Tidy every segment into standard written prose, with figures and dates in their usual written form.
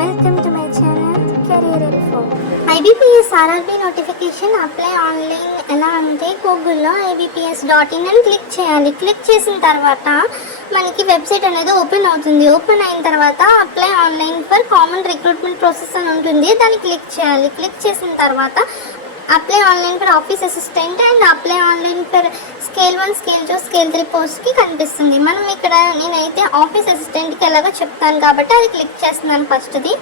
Welcome to my channel Career Info. IBPS RRB notification apply online ఎలా అంటే గూగుల్లో ibps.in అని క్లిక్ చేయాలి. క్లిక్ చేసిన తర్వాత మనకి వెబ్సైట్ అనేది ఓపెన్ అవుతుంది. ఓపెన్ అయిన తర్వాత apply online for common recruitment process అని ఉంటుంది. దాన్ని క్లిక్ చేయాలి. క్లిక్ చేసిన తర్వాత apply online for office assistant and apply online for scale 1 scale 2 scale 3 పోస్ట్కి కనిపిస్తుంది. మనం ఇక్కడ నేనైతే ఆఫీస్ అసిస్టెంట్కి ఎలాగో చెప్తాను కాబట్టి అది క్లిక్ చేస్తున్నాను. ఫస్ట్ది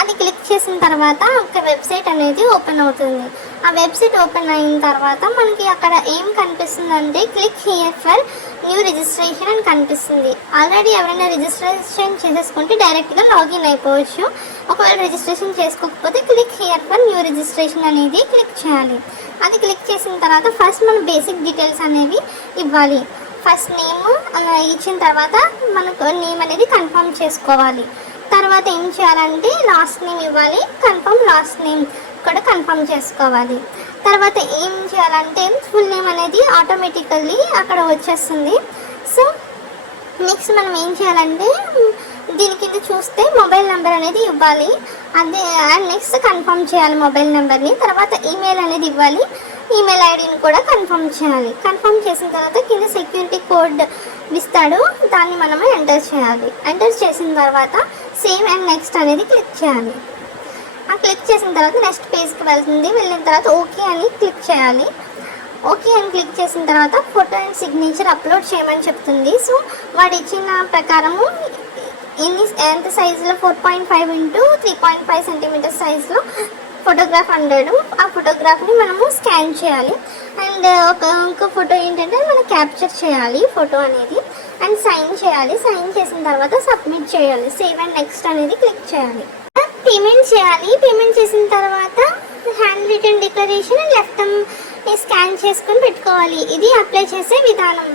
అది క్లిక్ చేసిన తర్వాత ఒక వెబ్సైట్ అనేది ఓపెన్ అవుతుంది. ఆ వెబ్సైట్ ఓపెన్ అయిన తర్వాత మనకి అక్కడ ఏం కనిపిస్తుందంటే click here for new registration అని కనిపిస్తుంది. ఆల్రెడీ ఎవరైనా రిజిస్ట్రేషన్ చేసేసుకుంటే డైరెక్ట్గా లాగిన్ అయిపోవచ్చు. ఒకవేళ రిజిస్ట్రేషన్ చేసుకోకపోతే click here for new registration అనేది క్లిక్ చేయాలి. అది క్లిక్ చేసిన తర్వాత ఫస్ట్ మన బేసిక్ డీటెయిల్స్ అనేవి ఇవ్వాలి. ఫస్ట్ నేమ్ ఇచ్చిన తర్వాత మనకు నేమ్ అనేది కన్ఫర్మ్ చేసుకోవాలి. తర్వాత ఏం చేయాలంటే లాస్ట్ నేమ్ ఇవ్వాలి. కన్ఫర్మ్ లాస్ట్ నేమ్ కూడా కన్ఫర్మ్ చేసుకోవాలి. తర్వాత ఏం చేయాలంటే ఫుల్ నేమ్ అనేది ఆటోమేటికల్లీ అక్కడ వచ్చేస్తుంది. సో నెక్స్ట్ మనం ఏం చేయాలంటే దీని కింద చూస్తే మొబైల్ నెంబర్ అనేది ఇవ్వాలి. అదే అండ్ నెక్స్ట్ కన్ఫర్మ్ చేయాలి మొబైల్ నెంబర్ని. తర్వాత ఈమెయిల్ అనేది ఇవ్వాలి. ఈమెయిల్ ఐడిని కూడా కన్ఫర్మ్ చేయాలి. కన్ఫర్మ్ చేసిన తర్వాత కింద సెక్యూరిటీ కోడ్ ఇస్తాడు, దాన్ని మనము ఎంటర్ చేయాలి. ఎంటర్ చేసిన తర్వాత సేవ్ అండ్ నెక్స్ట్ అనేది క్లిక్ చేయాలి. ఆ క్లిక్ చేసిన తర్వాత నెక్స్ట్ పేజ్కి వెళ్తుంది. వెళ్ళిన తర్వాత ఓకే అని క్లిక్ చేయాలి. ఓకే అని క్లిక్ చేసిన తర్వాత ఫోటో అండ్ సిగ్నేచర్ అప్లోడ్ చేయమని చెప్తుంది. సో వాడు ఇచ్చిన ప్రకారము ఎంత సైజులో 4.5 ఇంటూ 3.5 సెంటీమీటర్ సైజులో ఫోటోగ్రాఫ్ అన్నాడు. ఆ ఫోటోగ్రాఫ్ని మనము స్కాన్ చేయాలి. అండ్ ఇంకో ఫోటో ఏంటంటే మనం క్యాప్చర్ చేయాలి ఫోటో అనేది అండ్ సైన్ చేయాలి. సైన్ చేసిన తర్వాత సబ్మిట్ చేయాలి. సేవ్ అండ్ నెక్స్ట్ అనేది క్లిక్ చేయాలి. పేమెంట్ చేయాలి. పేమెంట్ చేసిన తర్వాత hand written declaration and left scan చేసుకొని పెట్టుకోవాలి. ఇది అప్లై చేసే విధానం.